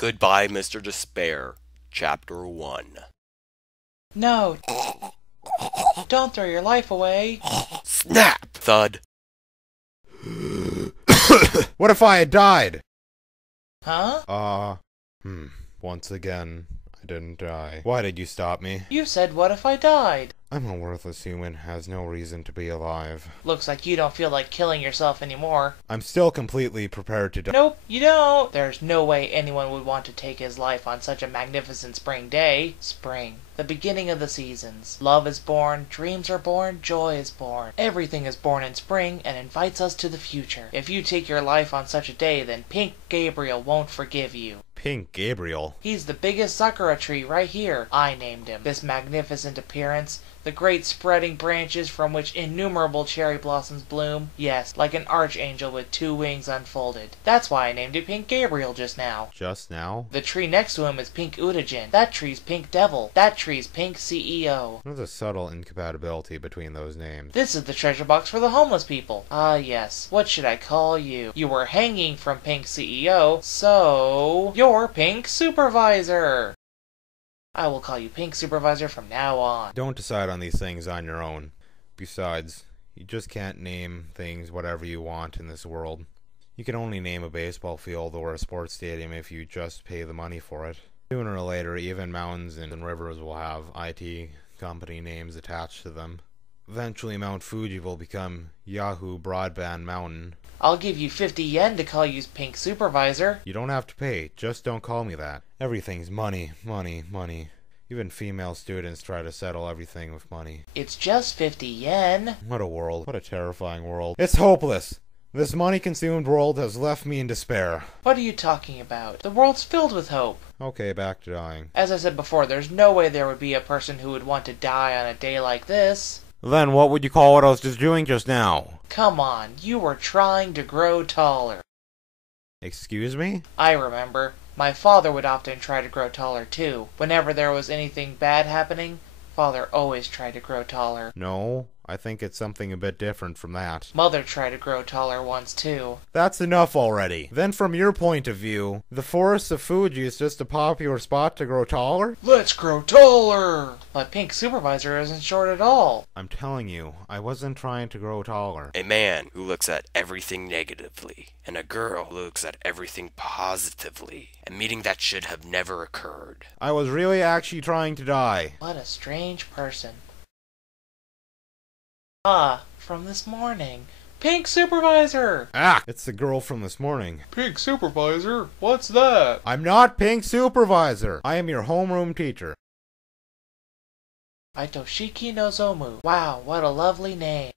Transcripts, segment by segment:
Goodbye, Mr. Despair, Chapter 1. No! Don't throw your life away! Snap! Thud. What if I had died? Huh? Once again, I didn't die. Why did you stop me? You said, what if I died? I'm a worthless human, has no reason to be alive. Looks like you don't feel like killing yourself anymore. I'm still completely prepared to die. Nope, you don't! There's no way anyone would want to take his life on such a magnificent spring day. Spring. The beginning of the seasons. Love is born, dreams are born, joy is born. Everything is born in spring and invites us to the future. If you take your life on such a day, then Pink Gabriel won't forgive you. Pink Gabriel? He's the biggest sakura tree right here. I named him. This magnificent appearance, the great spreading branches from which innumerable cherry blossoms bloom. Yes, like an archangel with two wings unfolded. That's why I named it Pink Gabriel just now. Just now? The tree next to him is Pink Utajin. That tree's Pink Devil. That tree's Pink CEO. There's a subtle incompatibility between those names. This is the treasure box for the homeless people. Ah, yes. What should I call you? You were hanging from Pink CEO, so you're Pink Supervisor. I will call you Pink Supervisor from now on. Don't decide on these things on your own. Besides, you just can't name things whatever you want in this world. You can only name a baseball field or a sports stadium if you just pay the money for it. Sooner or later, even mountains and rivers will have IT company names attached to them. Eventually, Mount Fuji will become Yahoo Broadband Mountain. I'll give you 50 yen to call you Pink Supervisor. You don't have to pay, just don't call me that. Everything's money, money, money. Even female students try to settle everything with money. It's just 50 yen. What a world. What a terrifying world. It's hopeless. This money-consumed world has left me in despair. What are you talking about? The world's filled with hope. Okay, back to dying. As I said before, there's no way there would be a person who would want to die on a day like this. Then what would you call what I was just doing just now? Come on, you were trying to grow taller. Excuse me? I remember. My father would often try to grow taller too. Whenever there was anything bad happening, Father always tried to grow taller. No, I think it's something a bit different from that. Mother tried to grow taller once too. That's enough already. Then from your point of view, the forests of Fuji is just a popular spot to grow taller? Let's grow taller! But Pink Supervisor isn't short at all. I'm telling you, I wasn't trying to grow taller. A man who looks at everything negatively, and a girl who looks at everything positively. A meeting that should have never occurred. I was really actually trying to die. What a strange person. Ah, from this morning. Pink Supervisor! Ah! It's the girl from this morning. Pink Supervisor? What's that? I'm not Pink Supervisor. I am your homeroom teacher. Aitoshiki Nozomu. Wow, what a lovely name.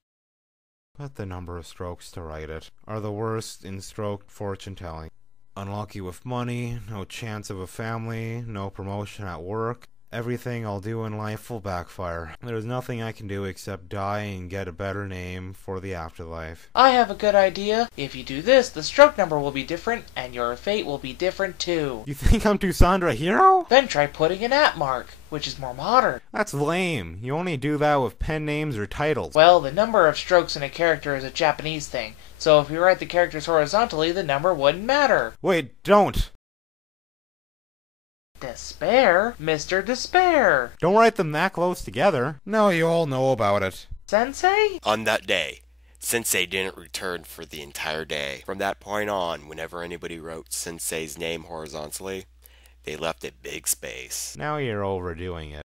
But the number of strokes to write it are the worst in stroked fortune-telling. Unlucky with money, no chance of a family, no promotion at work. Everything I'll do in life will backfire. There's nothing I can do except die and get a better name for the afterlife. I have a good idea. If you do this, the stroke number will be different, and your fate will be different too. You think I'm Tusandra Hero? Then try putting an @ mark, which is more modern. That's lame. You only do that with pen names or titles. Well, the number of strokes in a character is a Japanese thing, so if you write the characters horizontally, the number wouldn't matter. Wait, don't! Despair? Mr. Despair! Don't write them that close together. No, you all know about it. Sensei? On that day, Sensei didn't return for the entire day. From that point on, whenever anybody wrote Sensei's name horizontally, they left a big space. Now you're overdoing it.